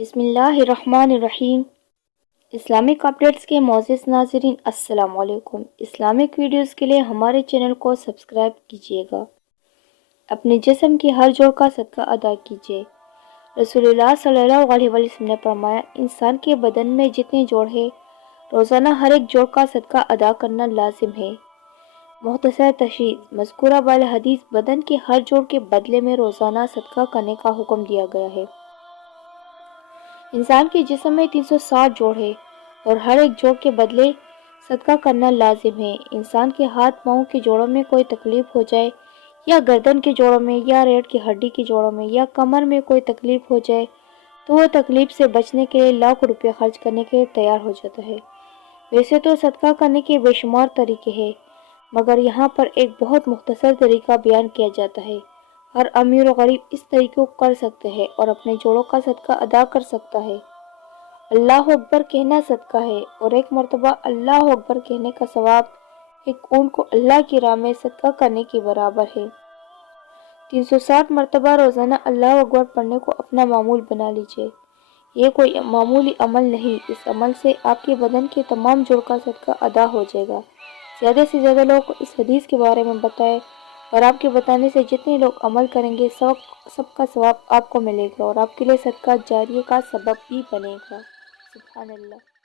بسم اللہ الرحمن الرحیم۔ اسلامک اپڈیٹس کے معزز ناظرین السلام علیکم۔ اسلامک ویڈیوز کے لیے ہمارے چینل کو سبسکرائب کیجیے گا۔ اپنے جسم کی ہر جوڑ کا صدقہ ادا کیجیے۔ رسول اللہ صلی اللہ علیہ وسلم نے فرمایا، انسان کے بدن میں جتنے جوڑ ہیں، روزانہ ہر ایک جوڑ کا صدقہ ادا کرنا لازم ہے۔ مختصر تشریح، مذکورہ بالا حدیث بدن کے ہر جوڑ کے بدلے میں روزانہ صدقہ کرنے کا حکم دیا گیا ہے۔ انسان کے جسم میں 360 جوڑ ہے اور ہر ایک جوڑ کے بدلے صدقہ کرنا لازم ہے۔ انسان کے ہاتھ پاؤں کے جوڑوں میں کوئی تکلیف ہو جائے، یا گردن کے جوڑوں میں، یا ریڑھ کی ہڈی کے جوڑوں میں، یا کمر میں کوئی تکلیف ہو جائے تو وہ تکلیف سے بچنے کے لیے لاکھ روپے خرچ کرنے کے لیے تیار ہو جاتا ہے۔ ویسے تو صدقہ کرنے کے بے شمار طریقے ہیں، مگر یہاں پر ایک بہت مختصر طریقہ بیان کیا جاتا ہے۔ ہر امیر و غریب اس طریقے کو کر سکتے ہیں اور اپنے جوڑوں کا صدقہ ادا کر سکتا ہے۔ اللہ اکبر کہنا صدقہ ہے، اور ایک مرتبہ اللہ اکبر کہنے کا ثواب ایک اونٹ کو اللہ کی راہ میں صدقہ کرنے کے برابر ہے۔ 360 مرتبہ روزانہ اللہ اکبر پڑھنے کو اپنا معمول بنا لیجیے۔ یہ کوئی معمولی عمل نہیں، اس عمل سے آپ کے بدن کے تمام جوڑ کا صدقہ ادا ہو جائے گا۔ زیادہ سے زیادہ لوگوں کو اس حدیث کے بارے میں بتائیں، اور آپ کے بتانے سے جتنے لوگ عمل کریں گے سب کا ثواب آپ کو ملے گا، اور آپ کے لیے صدقہ جاریہ کا سبب بھی بنے گا۔ سبحان اللہ۔